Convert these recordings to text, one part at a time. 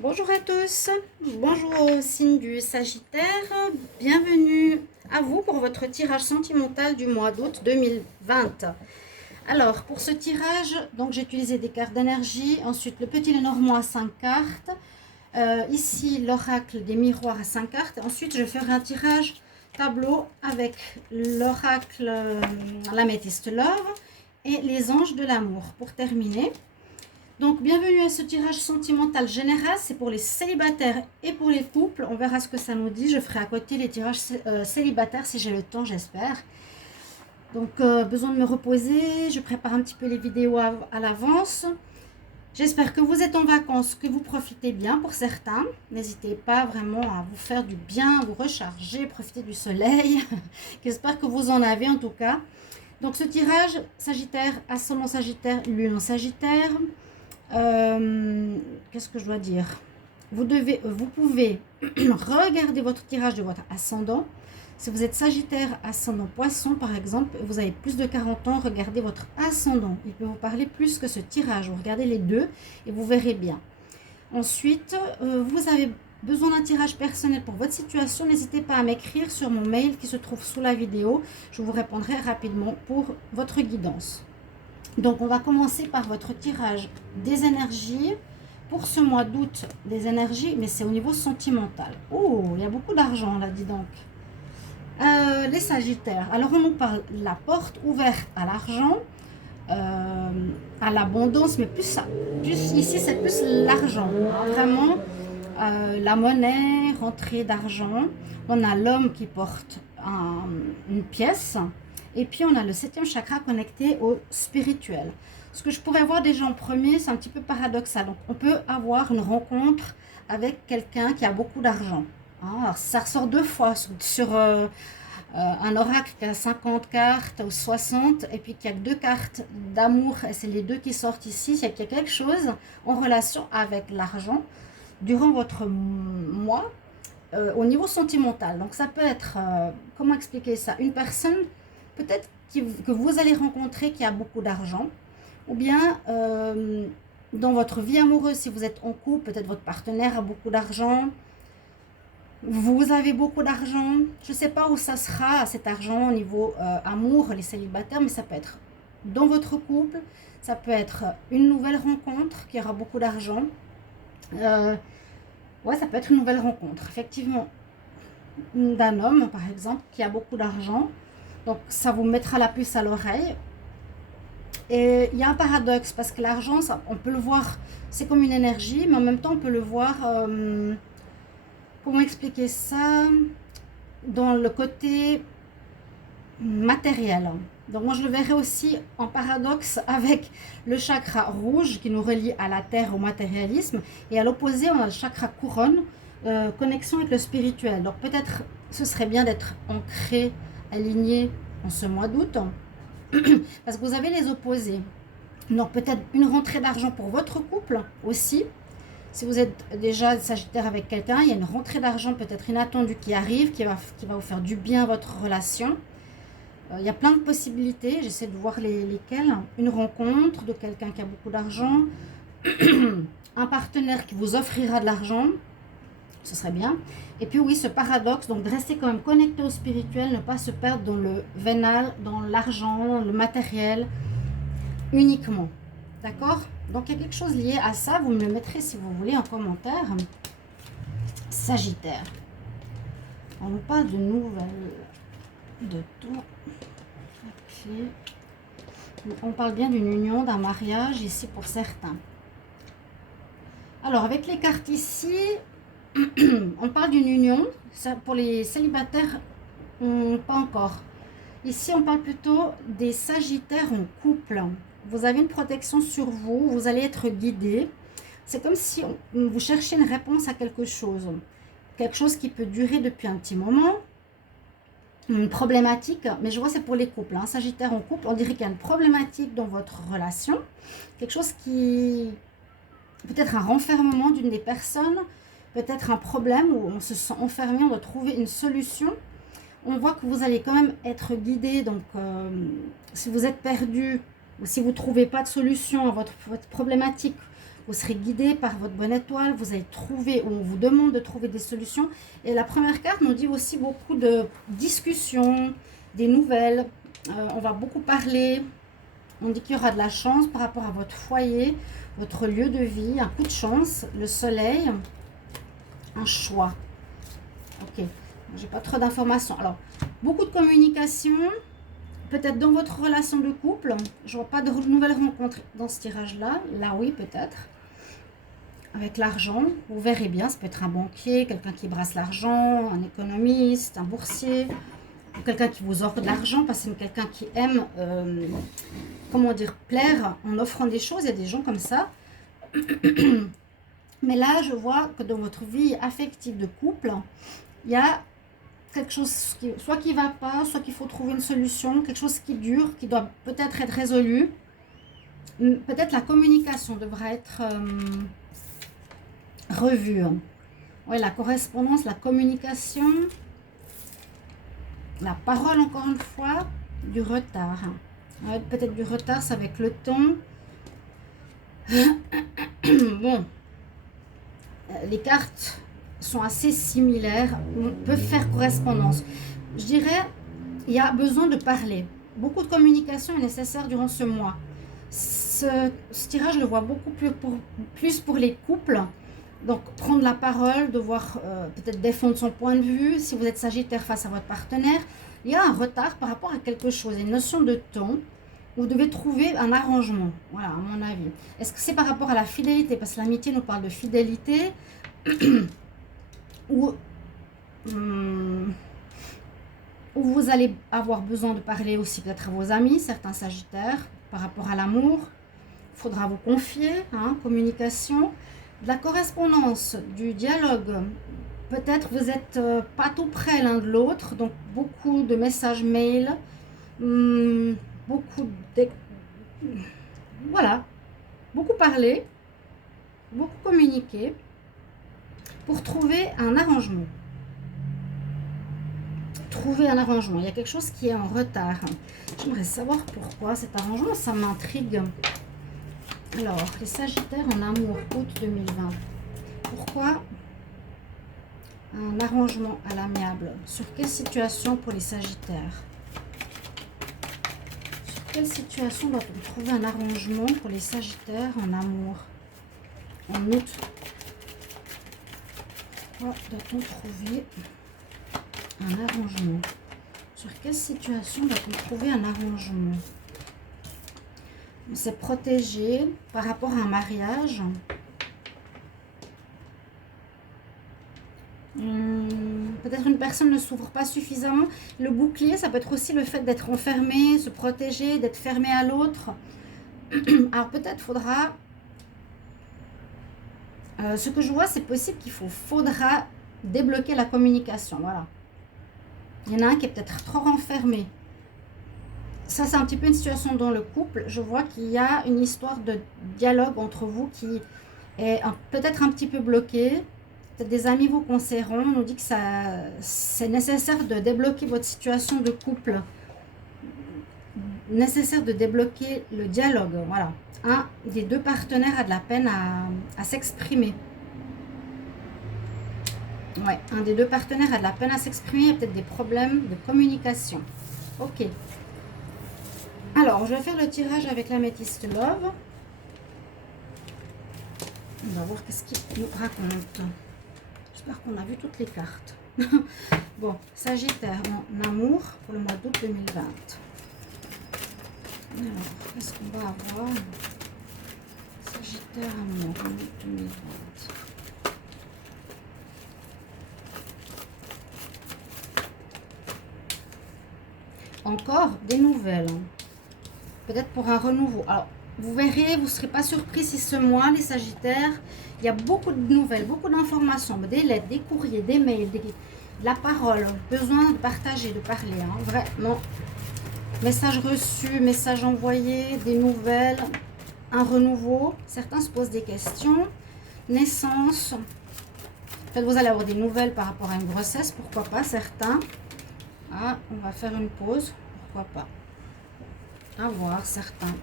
Bonjour à tous, bonjour au signe du Sagittaire, bienvenue à vous pour votre tirage sentimental du mois d'août 2020. Alors pour ce tirage, donc j'ai utilisé des cartes d'énergie, ensuite le petit Lenormand à 5 cartes, ici l'oracle des miroirs à 5 cartes, ensuite je ferai un tirage tableau avec l'oracle l'améthyste love et les anges de l'amour pour terminer. Donc, bienvenue à ce tirage sentimental général. C'est pour les célibataires et pour les couples. On verra ce que ça nous dit. Je ferai à côté les tirages célibataires si j'ai le temps, j'espère. Donc, besoin de me reposer. Je prépare un petit peu les vidéos à l'avance. J'espère que vous êtes en vacances, que vous profitez bien pour certains. N'hésitez pas vraiment à vous faire du bien, à vous recharger, profiter du soleil. J'espère que vous en avez en tout cas. Donc, ce tirage, Sagittaire, ascendant Sagittaire, Lune en Sagittaire. Qu'est-ce que je dois dire? Vous pouvez regarder votre tirage de votre ascendant. Si vous êtes Sagittaire, ascendant Poisson par exemple, vous avez plus de 40 ans, regardez votre ascendant. Il peut vous parler plus que ce tirage. Vous regardez les deux et vous verrez bien. Ensuite, vous avez besoin d'un tirage personnel pour votre situation. N'hésitez pas à m'écrire sur mon mail qui se trouve sous la vidéo. Je vous répondrai rapidement pour votre guidance. Donc, on va commencer par votre tirage des énergies. Pour ce mois d'août, des énergies, mais c'est au niveau sentimental. Oh, il y a beaucoup d'argent là, dis donc. Les Sagittaires. Alors, on nous parle de la porte ouverte à l'argent, à l'abondance, mais plus ça. Ici, c'est plus l'argent. Vraiment, la monnaie, rentrée d'argent. On a l'homme qui porte une pièce. Et puis, on a le 7e chakra connecté au spirituel. Ce que je pourrais voir déjà en premier, c'est un petit peu paradoxal. Donc, on peut avoir une rencontre avec quelqu'un qui a beaucoup d'argent. Alors, ça ressort deux fois sur un oracle qui a 50 cartes ou 60, et puis qui a deux cartes d'amour, et c'est les deux qui sortent ici. C'est qu'il y a quelque chose en relation avec l'argent durant votre mois au niveau sentimental. Donc, ça peut être, comment expliquer ça? Une personne peut-être que vous allez rencontrer qui a beaucoup d'argent, ou bien dans votre vie amoureuse, si vous êtes en couple, peut-être votre partenaire a beaucoup d'argent, vous avez beaucoup d'argent. Je ne sais pas où ça sera cet argent au niveau amour, les célibataires, mais ça peut être dans votre couple, ça peut être une nouvelle rencontre qui aura beaucoup d'argent. Ouais, ça peut être une nouvelle rencontre, effectivement, d'un homme par exemple qui a beaucoup d'argent. Donc, ça vous mettra la puce à l'oreille. Et il y a un paradoxe, parce que l'argent, on peut le voir, c'est comme une énergie, mais en même temps, on peut le voir, comment expliquer ça, dans le côté matériel. Donc, moi, je le verrais aussi en paradoxe avec le chakra rouge qui nous relie à la terre, au matérialisme. Et à l'opposé, on a le chakra couronne, connexion avec le spirituel. Donc, peut-être, ce serait bien d'être ancré, aligné en ce mois d'août, parce que vous avez les opposés. Donc peut-être une rentrée d'argent pour votre couple aussi. Si vous êtes déjà Sagittaire avec quelqu'un, il y a une rentrée d'argent peut-être inattendue qui arrive, qui va vous faire du bien à votre relation. Il y a plein de possibilités, j'essaie de voir lesquelles. Une rencontre de quelqu'un qui a beaucoup d'argent, un partenaire qui vous offrira de l'argent, ce serait bien. Et puis oui, ce paradoxe, donc de rester quand même connecté au spirituel, ne pas se perdre dans le vénal, dans l'argent, le matériel, uniquement. D'accord? Donc il y a quelque chose lié à ça, vous me le mettrez si vous voulez en commentaire. Sagittaire. On nous parle de nouvelles, de tout. Ok. On parle bien d'une union, d'un mariage ici pour certains. Alors avec les cartes ici, on parle d'une union. Ça, pour les célibataires, pas encore. Ici, on parle plutôt des Sagittaires en couple. Vous avez une protection sur vous, vous allez être guidé. C'est comme si vous cherchiez une réponse à quelque chose. Quelque chose qui peut durer depuis un petit moment. Une problématique, mais je vois c'est pour les couples. Hein. Sagittaire en couple, on dirait qu'il y a une problématique dans votre relation. Quelque chose qui... Peut-être un renfermement d'une des personnes. Peut-être un problème où on se sent enfermé, on doit trouver une solution. On voit que vous allez quand même être guidé. Donc, si vous êtes perdu ou si vous ne trouvez pas de solution à votre problématique, vous serez guidé par votre bonne étoile, vous allez trouver, ou on vous demande de trouver des solutions. Et la première carte nous dit aussi beaucoup de discussions, des nouvelles, on va beaucoup parler. On dit qu'il y aura de la chance par rapport à votre foyer, votre lieu de vie, un coup de chance, le soleil, un choix. Ok, j'ai pas trop d'informations. Alors, beaucoup de communication, peut-être dans votre relation de couple. Je vois pas de nouvelles rencontres dans ce tirage-là. Là, oui, peut-être. Avec l'argent, vous verrez bien, ça peut être un banquier, quelqu'un qui brasse l'argent, un économiste, un boursier, quelqu'un qui vous offre de l'argent, parce que c'est quelqu'un qui aime, comment dire, plaire en offrant des choses. Il y a des gens comme ça. Mais là, je vois que dans votre vie affective de couple, il y a quelque chose qui, soit qui ne va pas, soit qu'il faut trouver une solution, quelque chose qui dure, qui doit peut-être être résolu. Peut-être la communication devra être revue. Oui, la correspondance, la communication, la parole encore une fois, du retard. Ouais, peut-être du retard, c'est avec le temps. Bon, les cartes sont assez similaires, peuvent faire correspondance. Je dirais, il y a besoin de parler. Beaucoup de communication est nécessaire durant ce mois. Ce tirage, je le vois beaucoup plus pour les couples. Donc, prendre la parole, devoir peut-être défendre son point de vue. Si vous êtes Sagittaire face à votre partenaire, il y a un retard par rapport à quelque chose, une notion de temps. Vous devez trouver un arrangement, voilà, à mon avis. Est-ce que c'est par rapport à la fidélité? Parce que l'amitié nous parle de fidélité. Ou vous allez avoir besoin de parler aussi peut-être à vos amis, certains Sagittaires, par rapport à l'amour. Il faudra vous confier, hein, communication. De la correspondance, du dialogue. Peut-être vous n'êtes pas tout près l'un de l'autre, donc beaucoup de messages mail, beaucoup de... Voilà, beaucoup parler, beaucoup communiquer pour trouver un arrangement. Trouver un arrangement. Il y a quelque chose qui est en retard. J'aimerais savoir pourquoi cet arrangement, ça m'intrigue. Alors, les Sagittaires en amour, août 2020. Pourquoi un arrangement à l'amiable? Sur quelle situation pour les Sagittaires? Sur quelle situation doit-on trouver un arrangement pour les Sagittaires en amour? En août. Pourquoi doit-on trouver un arrangement? Sur quelle situation doit-on trouver un arrangement? On s'est protégé par rapport à un mariage. Peut-être une personne ne s'ouvre pas suffisamment. Le bouclier, ça peut être aussi le fait d'être enfermé, se protéger, d'être fermé à l'autre. Alors peut-être faudra... ce que je vois, c'est possible qu'il faudra débloquer la communication. Voilà. Il y en a un qui est peut-être trop renfermé. Ça, c'est un petit peu une situation dans le couple. Je vois qu'il y a une histoire de dialogue entre vous qui est peut-être un petit peu bloquée. Peut-être des amis vous conseilleront. On nous dit que c'est nécessaire de débloquer votre situation de couple. Nécessaire de débloquer le dialogue. Voilà. Un des deux partenaires a de la peine à s'exprimer. Ouais, un des deux partenaires a de la peine à s'exprimer. Il y a peut-être des problèmes de communication. Ok. Alors, je vais faire le tirage avec l'améthyste Love. On va voir qu'est-ce qu'il nous raconte. J'espère qu'on a vu toutes les cartes. Bon, Sagittaire en amour pour le mois d'août 2020. Alors, qu'est-ce qu'on va avoir? Sagittaire amour en août 2020. Encore des nouvelles. Peut-être pour un renouveau. Alors, vous verrez, vous ne serez pas surpris si ce mois, les Sagittaires, il y a beaucoup de nouvelles, beaucoup d'informations, des lettres, des courriers, des mails, de la parole, besoin de partager, de parler, hein, vraiment. Messages reçus, messages envoyés, des nouvelles, un renouveau. Certains se posent des questions. Naissance. Peut-être vous allez avoir des nouvelles par rapport à une grossesse, pourquoi pas, certains. Ah, on va faire une pause, pourquoi pas. À voir, certains.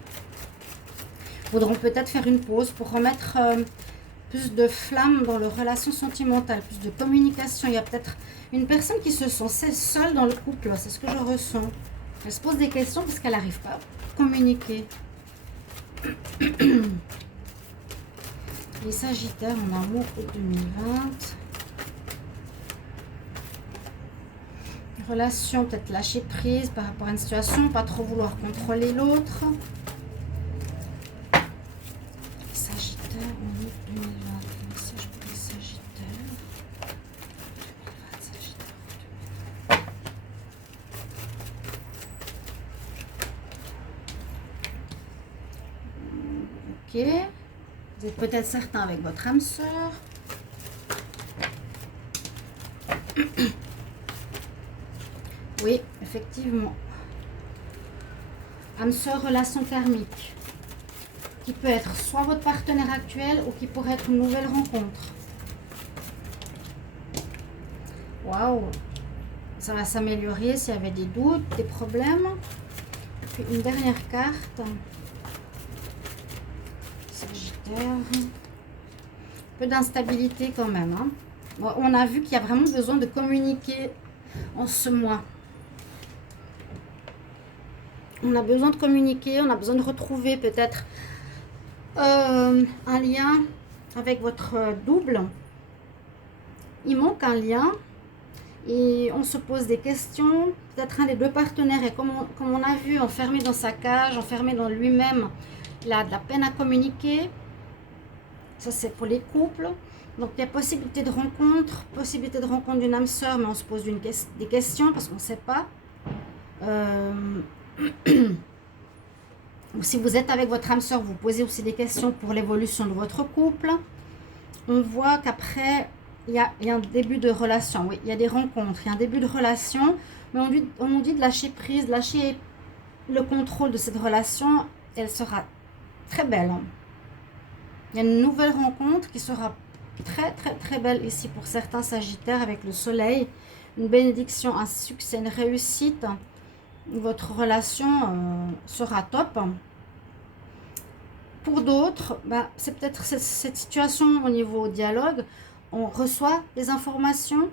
voudront peut-être faire une pause pour remettre plus de flamme dans leur relation sentimentale, plus de communication. Il y a peut-être une personne qui se sent seule dans le couple, c'est ce que je ressens. Elle se pose des questions parce qu'elle n'arrive pas à communiquer. Les Sagittaires en amour août 2020. Relation, peut-être lâcher prise par rapport à une situation, pas trop vouloir contrôler l'autre. Les Sagittaires en août 2020. Message pour les Sagittaires. 2020, Sagittaire. Ok. Vous êtes peut-être certain avec votre âme sœur. Oui, effectivement. Âme sœur, relation karmique. Qui peut être soit votre partenaire actuel ou qui pourrait être une nouvelle rencontre. Waouh! Ça va s'améliorer s'il y avait des doutes, des problèmes. Et puis une dernière carte. Sagittaire. Un peu d'instabilité quand même. Hein. Bon, on a vu qu'il y a vraiment besoin de communiquer en ce mois. On a besoin de communiquer, on a besoin de retrouver peut-être un lien avec votre double. Il manque un lien et on se pose des questions. Peut-être un des deux partenaires est comme on a vu, enfermé dans sa cage, enfermé dans lui-même. Il a de la peine à communiquer. Ça, c'est pour les couples. Donc, il y a possibilité de rencontre d'une âme sœur, mais on se pose des questions parce qu'on ne sait pas. Ou si vous êtes avec votre âme sœur, vous posez aussi des questions pour l'évolution de votre couple. On voit qu'après, il y a un début de relation. Oui, il y a des rencontres, il y a un début de relation, mais on nous dit de lâcher prise, de lâcher le contrôle de cette relation. Elle sera très belle. Il y a une nouvelle rencontre qui sera très, très, très belle ici pour certains Sagittaires avec le soleil. Une bénédiction, un succès, une réussite. Votre relation sera top. Pour d'autres, c'est peut-être cette situation au niveau dialogue. On reçoit des informations.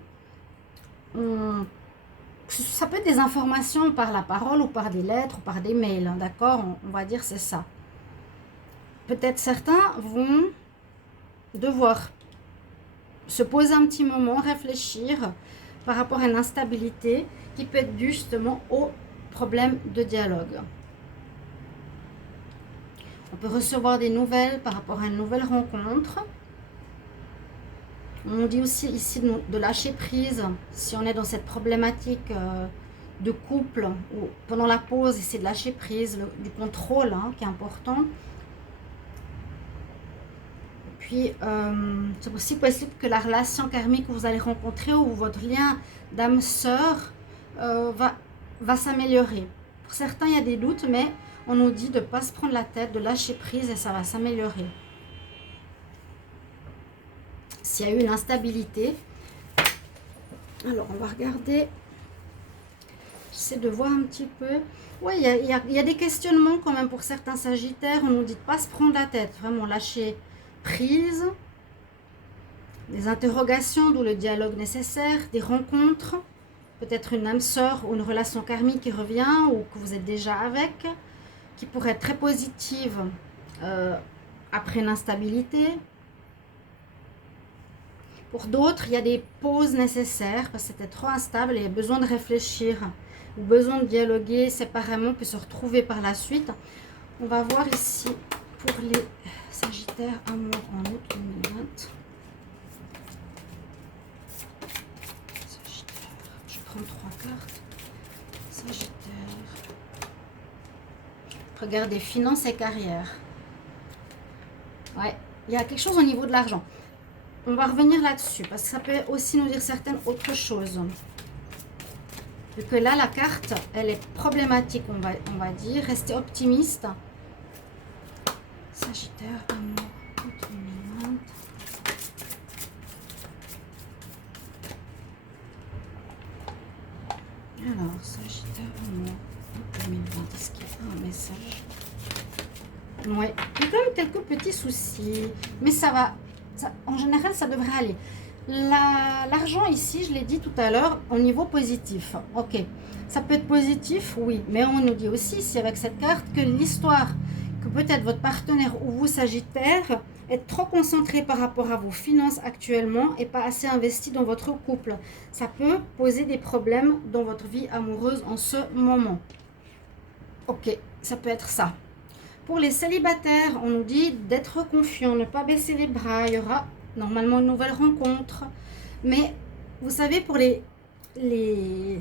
Ça peut être des informations par la parole ou par des lettres ou par des mails. Hein, d'accord, on va dire c'est ça. Peut-être certains vont devoir se poser un petit moment, réfléchir par rapport à une instabilité qui peut être due justement au problème de dialogue. On peut recevoir des nouvelles par rapport à une nouvelle rencontre. On dit aussi ici de lâcher prise si on est dans cette problématique de couple ou pendant la pause, c'est de lâcher prise, du contrôle hein, qui est important. Puis, c'est aussi possible que la relation karmique que vous allez rencontrer ou votre lien d'âme-sœur va s'améliorer. Pour certains, il y a des doutes, mais on nous dit de ne pas se prendre la tête, de lâcher prise et ça va s'améliorer. S'il y a eu une instabilité, alors on va regarder. J'essaie de voir un petit peu. Oui, il y a des questionnements quand même pour certains Sagittaires. On nous dit de ne pas se prendre la tête, vraiment lâcher prise. Des interrogations, d'où le dialogue nécessaire, des rencontres. Peut-être une âme sœur ou une relation karmique qui revient ou que vous êtes déjà avec, qui pourrait être très positive après une instabilité. Pour d'autres, il y a des pauses nécessaires parce que c'était trop instable et il y a besoin de réfléchir ou besoin de dialoguer séparément puis se retrouver par la suite. On va voir ici pour les Sagittaires amour en août 2020. Je prends 3 cartes. Sagittaire. Regardez, finances et carrière. Ouais, il y a quelque chose au niveau de l'argent. On va revenir là-dessus parce que ça peut aussi nous dire certaines autres choses. Vu que là, la carte, elle est problématique, on va dire. Restez optimiste. Sagittaire, amour, août 2020. Alors, Sagittaire, amour, août 2020. Est-ce qu'il y a un message? Oui, il y a quand même quelques petits soucis, mais ça va. En général, ça devrait aller. L'argent ici, je l'ai dit tout à l'heure, au niveau positif. Ok, ça peut être positif, oui, mais on nous dit aussi ici avec cette carte que l'histoire, que peut-être votre partenaire ou vous, Sagittaire, est trop concentré par rapport à vos finances actuellement et pas assez investi dans votre couple. Ça peut poser des problèmes dans votre vie amoureuse en ce moment. Ok, ça peut être ça. Pour les célibataires, on nous dit d'être confiant, ne pas baisser les bras. Il y aura normalement une nouvelle rencontre. Mais vous savez, pour les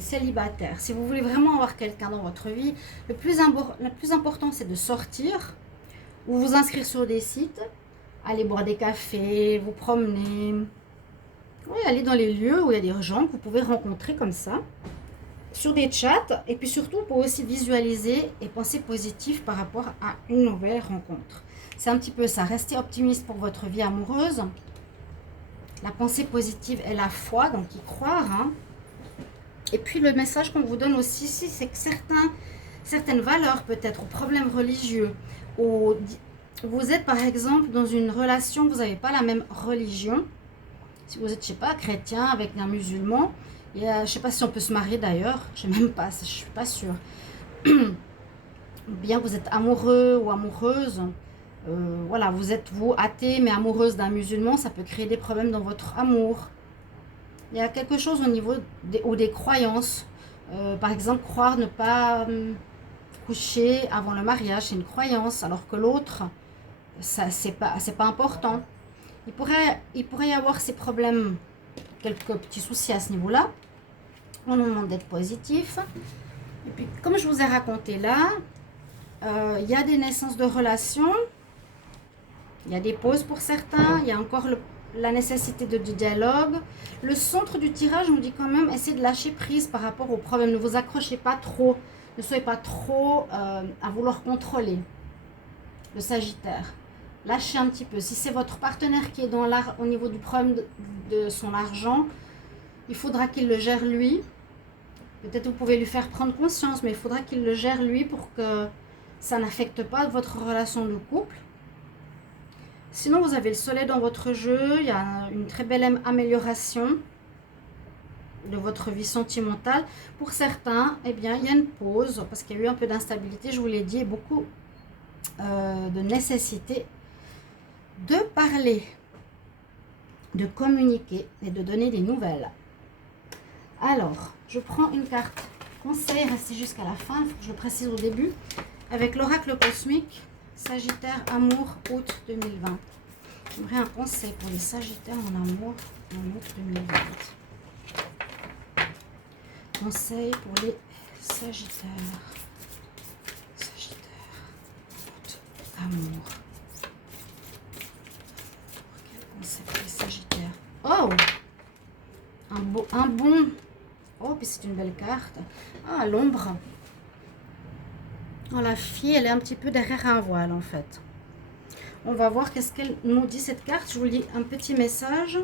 célibataires, si vous voulez vraiment avoir quelqu'un dans votre vie, le plus important, c'est de sortir ou vous inscrire sur des sites, aller boire des cafés, vous promener. Oui, aller dans les lieux où il y a des gens que vous pouvez rencontrer comme ça, sur des chats, et puis surtout pour aussi visualiser et penser positif par rapport à une nouvelle rencontre. C'est un petit peu ça, restez optimiste pour votre vie amoureuse. La pensée positive et la foi, donc y croire. Hein. Et puis le message qu'on vous donne aussi ici, c'est que certaines valeurs, peut-être, ou problèmes religieux, ou vous êtes par exemple dans une relation, vous n'avez pas la même religion. Si vous êtes, je sais pas, chrétien avec un musulman, je ne sais pas si on peut se marier d'ailleurs, je ne sais même pas, je ne suis pas sûre. Bien vous êtes amoureux ou amoureuse, voilà, vous êtes vous athée mais amoureuse d'un musulman, ça peut créer des problèmes dans votre amour. Il y a quelque chose au niveau des croyances. Par exemple, croire ne pas coucher avant le mariage, c'est une croyance, alors que l'autre, c'est pas important. Il pourrait y avoir ces problèmes, quelques petits soucis à ce niveau-là. On nous demande d'être positif. Et puis, comme je vous ai raconté là, il y a des naissances de relations, il y a des pauses pour certains, il y a encore la nécessité de dialogue. Le centre du tirage nous dit quand même, essayez de lâcher prise par rapport aux problèmes. Ne vous accrochez pas trop, ne soyez pas trop à vouloir contrôler le Sagittaire. Lâchez un petit peu. Si c'est votre partenaire qui est dans au niveau du problème de son argent, il faudra qu'il le gère lui. Peut-être vous pouvez lui faire prendre conscience, mais il faudra qu'il le gère lui pour que ça n'affecte pas votre relation de couple. Sinon, vous avez le soleil dans votre jeu. Il y a une très belle amélioration de votre vie sentimentale. Pour certains, eh bien, il y a une pause parce qu'il y a eu un peu d'instabilité, je vous l'ai dit, et beaucoup de nécessité de parler, de communiquer et de donner des nouvelles. Alors, je prends une carte conseil, restez jusqu'à la fin, il faut que je le précise au début, avec l'oracle cosmique, Sagittaire, amour, août 2020. J'aimerais un conseil pour les Sagittaires en amour en août 2020. Conseil pour les Sagittaires. Sagittaire, août, amour. Quel conseil pour les Sagittaires? Oh, un bon. Oh, puis c'est une belle carte. Ah, l'ombre. Oh, la fille, elle est un petit peu derrière un voile, en fait. On va voir qu'est-ce qu'elle nous dit, cette carte. Je vous lis un petit message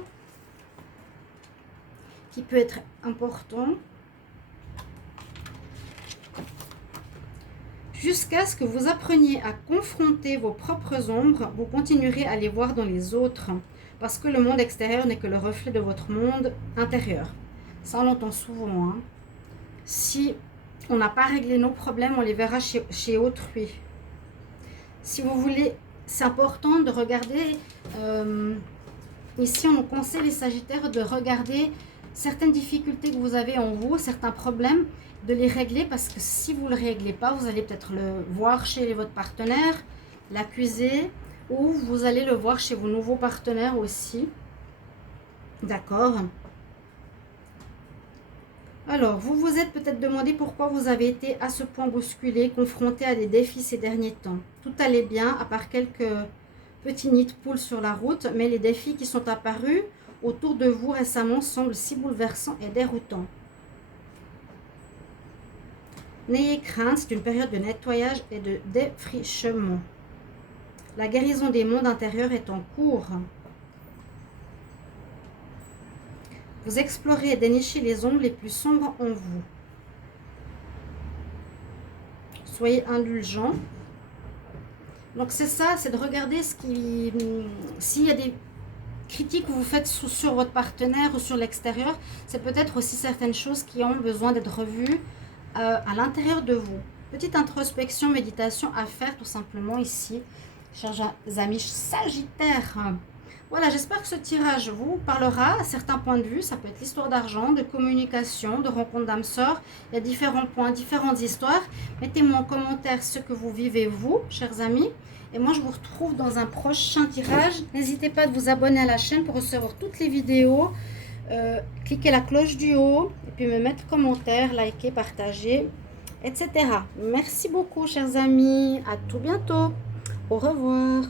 qui peut être important. Jusqu'à ce que vous appreniez à confronter vos propres ombres, vous continuerez à les voir dans les autres. Parce que le monde extérieur n'est que le reflet de votre monde intérieur. Ça, on l'entend souvent. Hein. Si on n'a pas réglé nos problèmes, on les verra chez autrui. Si vous voulez, c'est important de regarder. Ici, on nous conseille, les Sagittaires, de regarder certaines difficultés que vous avez en vous, certains problèmes, de les régler. Parce que si vous ne le réglez pas, vous allez peut-être le voir chez votre partenaire, l'accuser, ou vous allez le voir chez vos nouveaux partenaires aussi. D'accord ? Alors, vous vous êtes peut-être demandé pourquoi vous avez été à ce point bousculé, confronté à des défis ces derniers temps. Tout allait bien, à part quelques petits nids de poules sur la route, mais les défis qui sont apparus autour de vous récemment semblent si bouleversants et déroutants. N'ayez crainte, c'est une période de nettoyage et de défrichement. La guérison des mondes intérieurs est en cours. Vous explorez et dénichez les ombres les plus sombres en vous. Soyez indulgents. Donc c'est ça, c'est de regarder s'il y a des critiques que vous faites sur votre partenaire ou sur l'extérieur, c'est peut-être aussi certaines choses qui ont besoin d'être revues à l'intérieur de vous. Petite introspection, méditation à faire tout simplement ici, chers amis sagittaires. Voilà, j'espère que ce tirage vous parlera à certains points de vue. Ça peut être l'histoire d'argent, de communication, de rencontre d'âme sœur. Il y a différents points, différentes histoires. Mettez-moi en commentaire ce que vous vivez vous, chers amis. Et moi, je vous retrouve dans un prochain tirage. N'hésitez pas à vous abonner à la chaîne pour recevoir toutes les vidéos. Cliquez la cloche du haut et puis me mettre commentaire, liker, partager, etc. Merci beaucoup, chers amis. À tout bientôt. Au revoir.